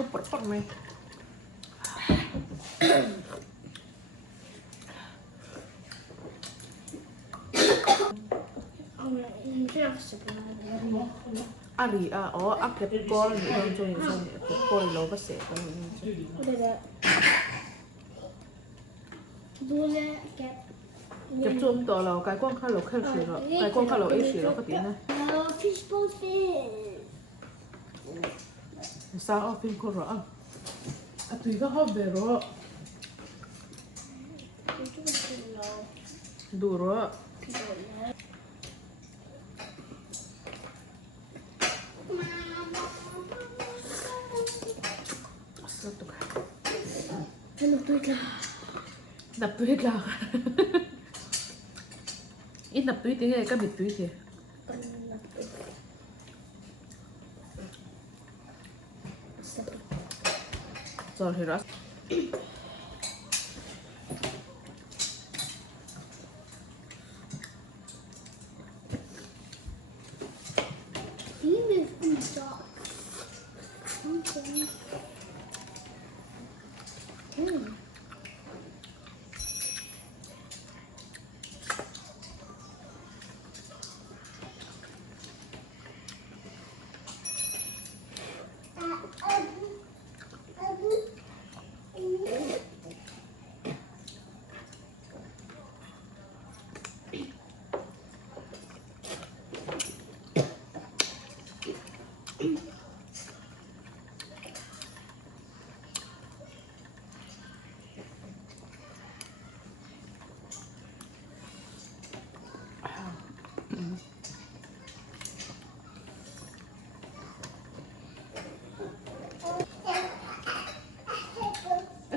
Nó bật bật mày. Ari akep kol ni dong chong chong kol lo ba se ko ni. Kẹp chôm to lo cái quang khăn lo khăn xì lo cái quang khăn lo ấy xì lo có tiếng này. Fishball fin. Sao ở phim cô rõ? À tùy các hộp về rồi. Đủ rồi. Sao tụi đập túi là ít đập túi tiếng này các bịt túi thì rồi thì đó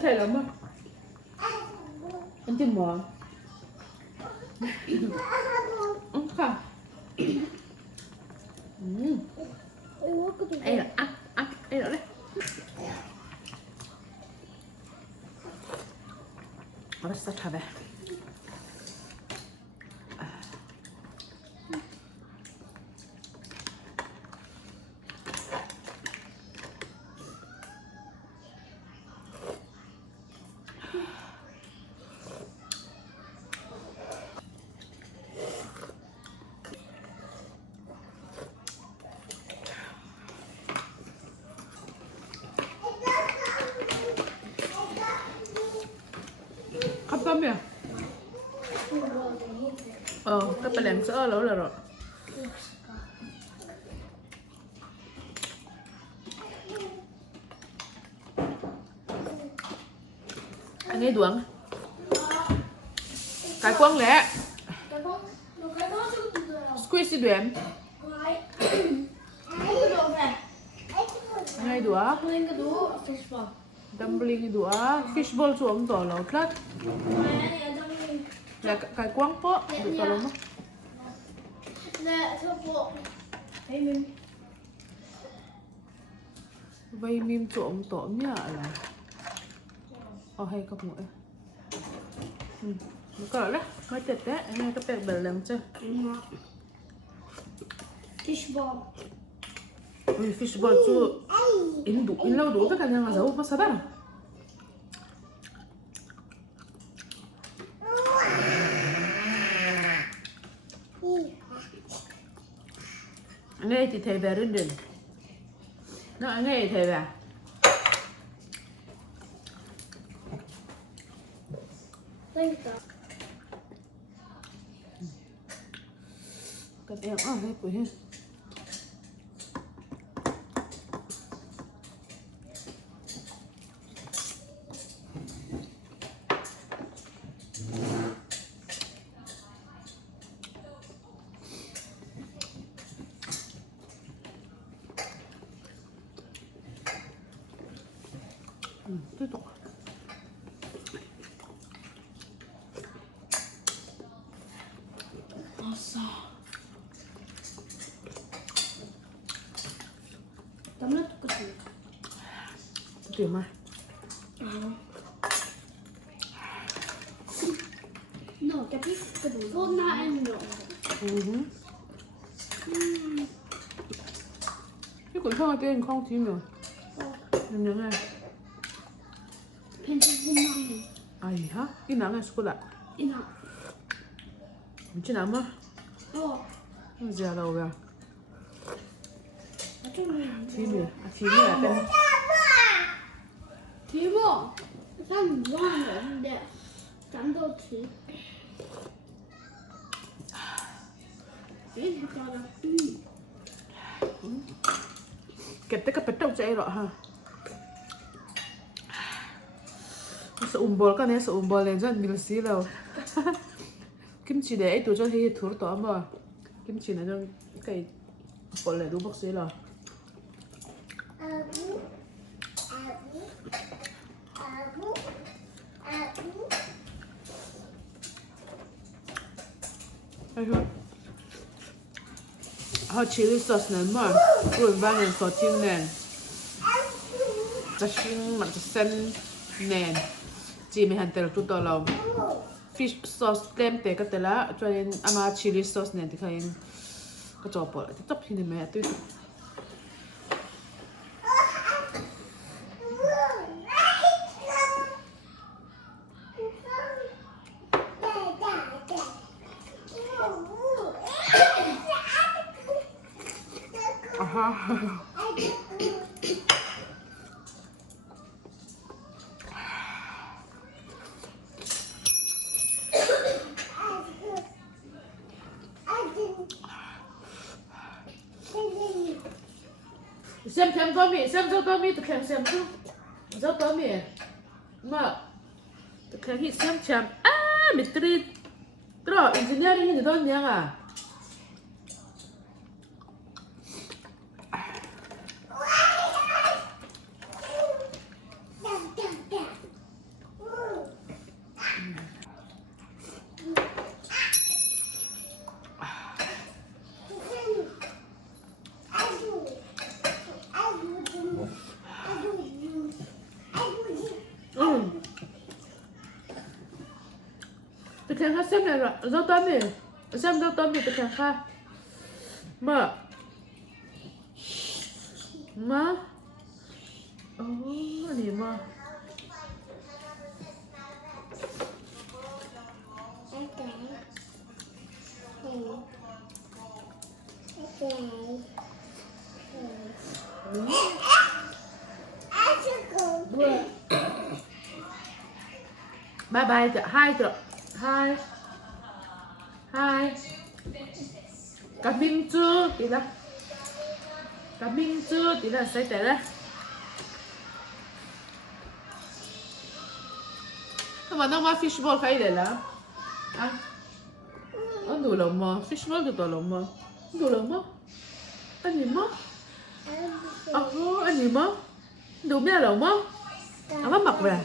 thấy lắm không? Anh chưa mở. Không. Đây là ăn, đây là đấy. 알았어, 잡아. 깜깜이야. cái bà làm sữa lỗ là rồi. Anh ấy đuổi. Cái quăng lẽ. Squeeze đuổi. Anh ấy đuổi. Dumpling đuổi. Fishball xuống tổ lỗ lát. Là cái quăng po được tổ lỗ không? Vây mìm trộm tổm nhở là hay có mũi có đấy mới tết đấy anh em các bạn bèo làm chưa Fishball. Fishball chú in lâu đủ tất cả nhà mà giấu có sao đó anh ấy thì thầy về đến đỉnh nó anh ấy thầy về các em ở đây của hết tiếp tục kiểu mà No, capi? Forna e no. Cái cuốn không là tên không chứ nữa. những này 펜트구멍. ai hả cái nắng này sô đà 이나. mình chỉ nắng mà 어. giờ đâu rồi 좀. 팀이 팀이 약간 대박. 난 좋아하는 거 없는데. 짠도 지. 이게 좋잖아. kẹp tất cả bánh trong chạy rồi ha sợ bol cái này sợ bol lên rất nhiều xí đâu kim chỉ để ấy tụi cho thấy thua to mà kim chỉ này trong cái bol này đúng bác sĩ rồi họ chili sauce này mà rồi vang lên sauce chiên nèจะชิมมันจะเส้นแน่นจีไม่หันแต่ละตัวเรา fish sauce เต็มแต่ก็แต่ละจวนอามา chili sauce แน่นที่เขาเองก็จบปะจะจบที่นี่ไหมตุ้ยอ่าฮะxem có mì xem có mì thực hành xem chứ dâu có mì mà thực hành hít xem chạm mì tri rồi engineering thì đơn giản à thực hành khác xem này rồi dâu tôm mì xem dâu tôm mì thực hành khác mà gì mà bye bye chợ hai cảm minh chưa tí là say té đấy mà nó mà fishball khai để là đủ lồng mà fishball được lồng mà đủ lồng mà anh gì mà anh gì mà đủ biết lồng mà bắt mặc về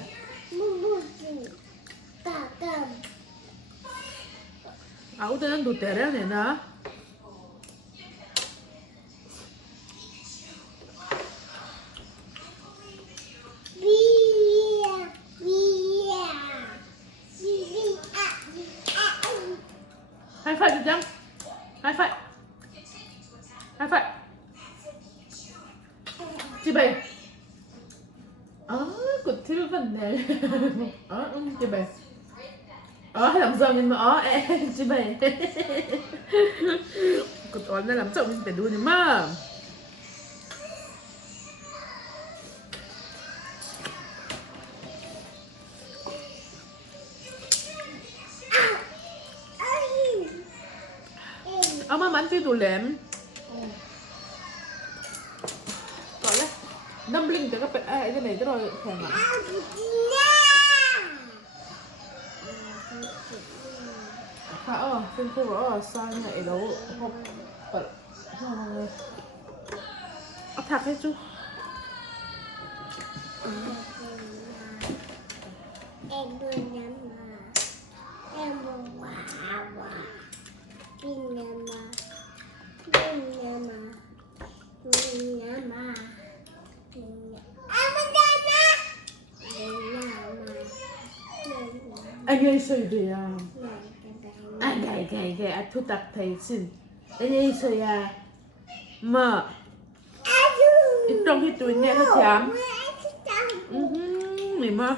áo tên đủ té đấy này nè hai phải được chăng hai phải chị bảy cột thiếu vấn đề chị bảy làm sao nhưng mà chị bảy cột ón này làm sao mình phải đuôi mà mà bắn phi tủ lem gọi là năm linh cho các bạn cái này rất là khỏe mạnh trên khu đó là sao này đâu hộp bật thật hết chú em buồn lắm mà em buồn quá kinh lắm mà anh ấy sơi về à anh gầy thu tập thầy xin anh ấy sơi à mà ít trong khi tụi nghe nó chám Mì mà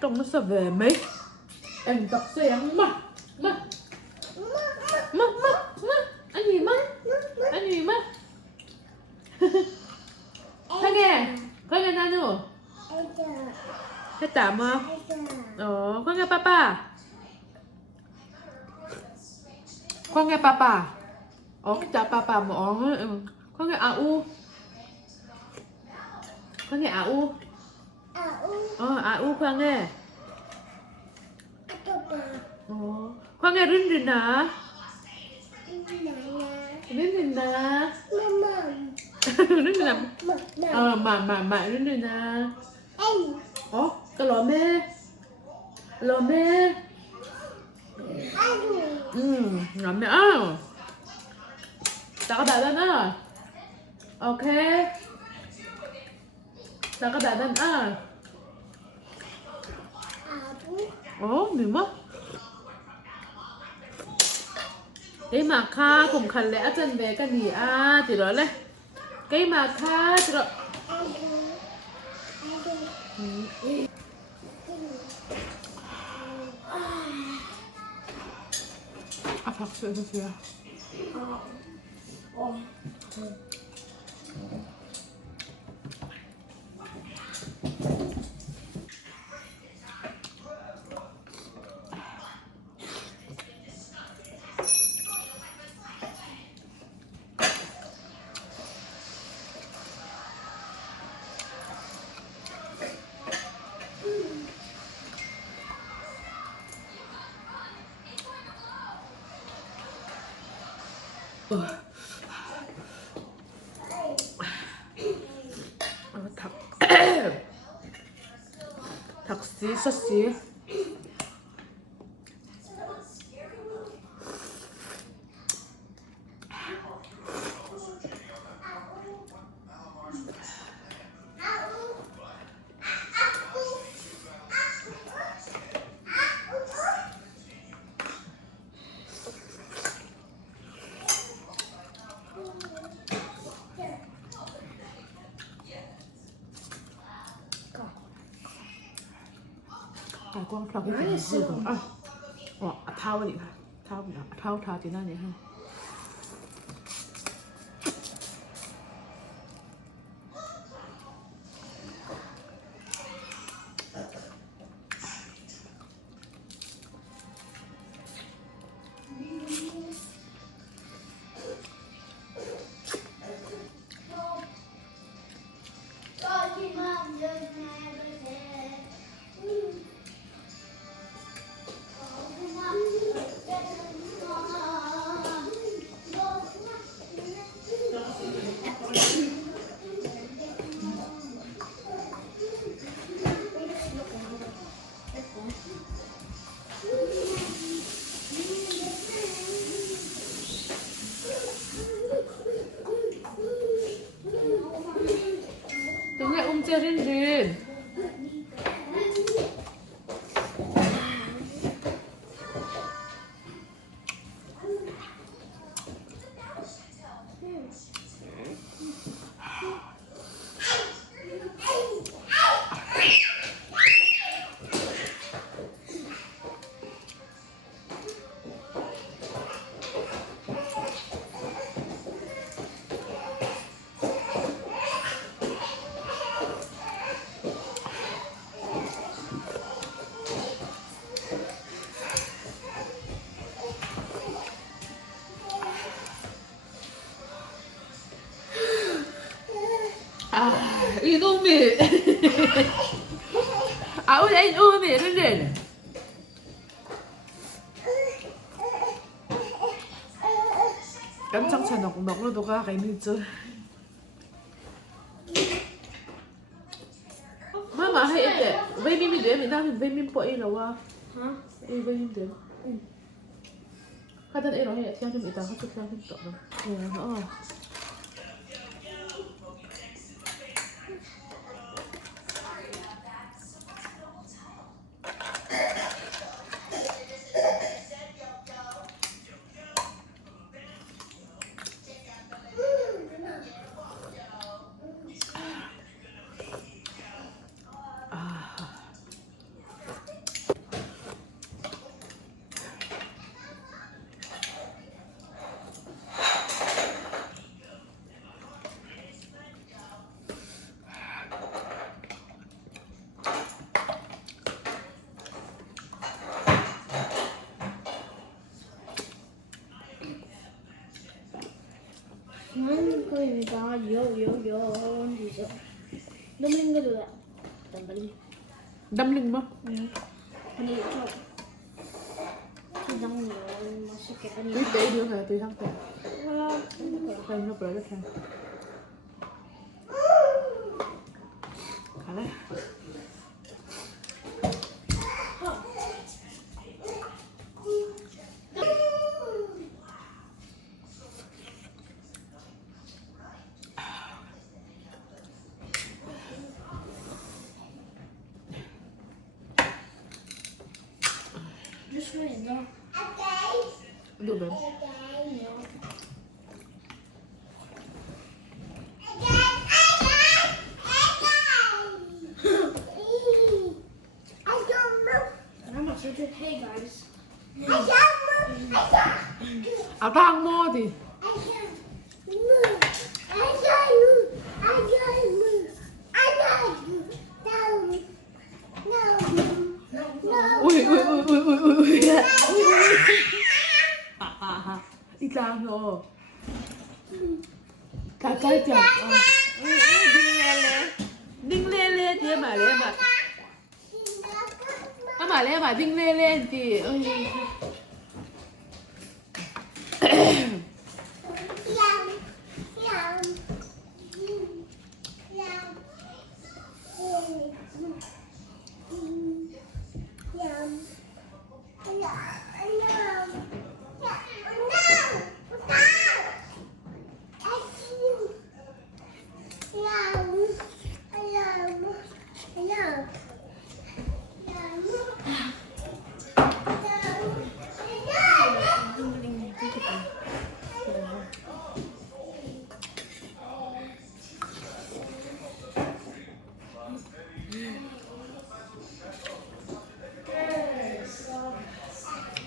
trông nó sẽ về mấy em tập xem mà anh gì mà có nghe ra nữa hết tạm mà có nghe papa cái papa mà có nghe au có nghe au au khoan nghe khoan nghe rin nè rin nè rin nè mà rin nè cái lò mê lò mê chào các bạn ơi ok chào các bạn mì mất cái mà kha cùng khăn lẽ chân về cái gì thì đó lên cái mà kha thì đó thật sự kìa thật xí sốt xí光跳给你试过啊！哇，掏你看，掏在那里哈。rin. 이놈이 아우 내 이놈이 이런데 cắm trong chả nó cũng nóng rồi, tôi có cái mình chơi mà hay để vây mình để mình đang vây mình bội rồi à hả vây mình để cái tên ấy nó hay theo cho mình ta không theo cho mình đâu rồi Korea'da yo diyor. Domingga juga. Tambali. Đâm linh mà. Ini itu. Sedang masuk ke tadi. Tùy tế đưa hả, tùy thằng tế. Thằng nó bớt thằng. Khá đấy. Just wait, no. Được rồi. Mama said, hey guys. À tao mua thì. Ui. Ít lang rồi. Cái chồng. Đinh lê kia mà lê mà. Nó mà lê mà đinh lê thì ơi.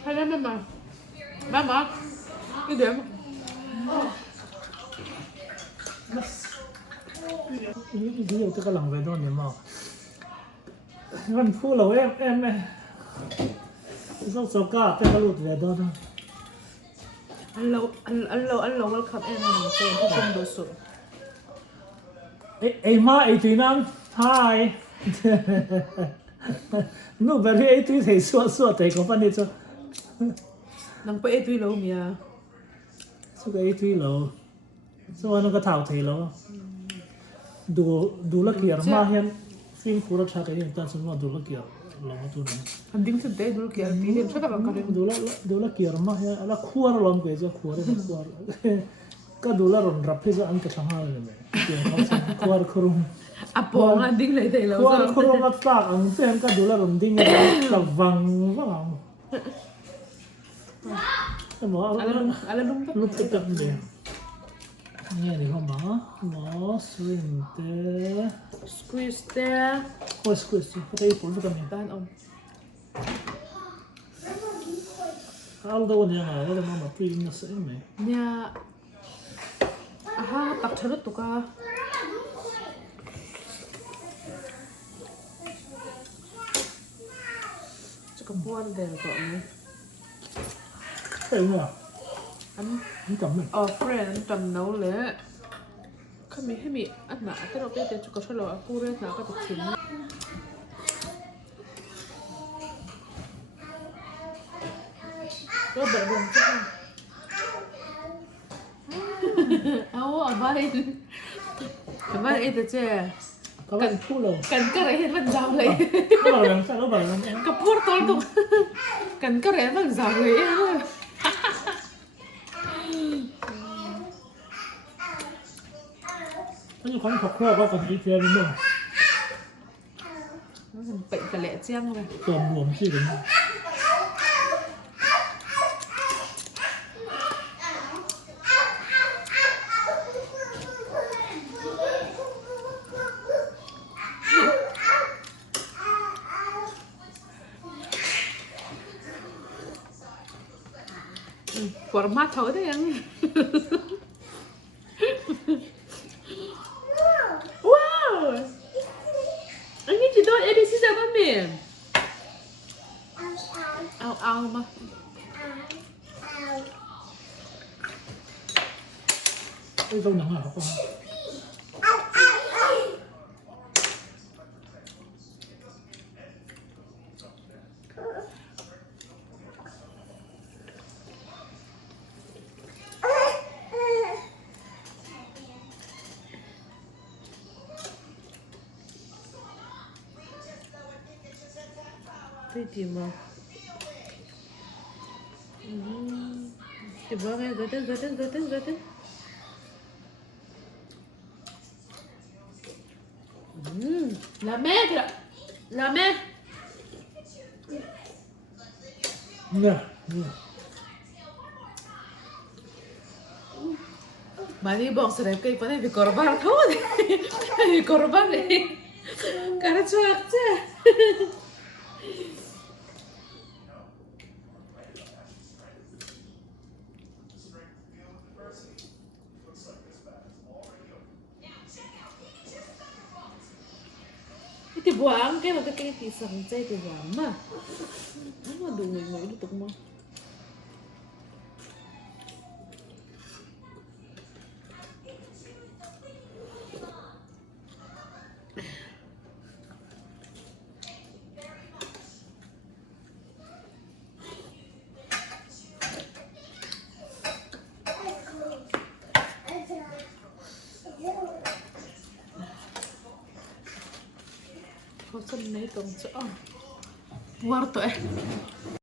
Hay lắm mà. Mama, cái điểm. Ví dụ cái lòng về thôi nếu mà văn phu lâu em này dốc số cả cái lụt về đó thôi Anh lâu welcome em này xem không không đồ sụt. em mà ấy tuy nam hi nó về thì ấy tuy thấy suốt thấy có vấn đề chưa Nang pa ito lâu mía. số cái ấy tuy lâu số nó có thảo thấy lâu đủ là kia mà hiện phim phụ ra chắc cái gì ta xem nó đủ là kia lâu tu này Anh đinh chân tế đủ kia tí điểm chắc là cái đủ là kia mà hiện là khua ra làm cái gì khua ra cái đủ là run rập thì anh cái thằng hai này tiềnเขาxem khua ra khung à bông anh đinh lấy thế lâu khua ra rồi. khung nó tạc anh xem cái đủ là run đinh là vàng vàng Ala lung lúc cái tầm này nghe thì không bỏ nó swim thế squeeze there. ôi squeeze cái đây cũng được này Tahan om. ao đâu này mà nó mà pin nó sẽ mày Nya. Aha, tak charot to ka. Tsaka buwan din ko ni. cái gì à Anh anh cầm này friend trầm nấu lẽ. Kami hemi at na atero pe te tsaka shalo akure na ka tuksin. Yo ba bom tsaka. Abai. Abai ito che. các bạn thu lâu Cần cái đấy vẫn giàu lấy. nó bảo làm sao nó bảo làm em Cặp bút tôi tục. Cần cái đấy vẫn giàu lấy. nó như quán phật khoa có còn đi chơi đúng không Nó thành bệnh cả lẹ chăng rồi. tuần buồn chi đúng không Format thôi đấy anh. Wow. Anh nghĩ chị tôi ABC sao con mềm. Ao mà. Cái dâu nắng là không. Thấy chìm mà. Chìm vào nghe rồi tên. Làm mẹ kìa. Làm mẹ. Nè. Mali bong serem kayak pada di korban tuh. Di korban nih. Karena cuaca. Itu buang kan atau kayak pisang saya itu buang mah. Ano dulu mau itu mau. Kau seneng dong, so. Warto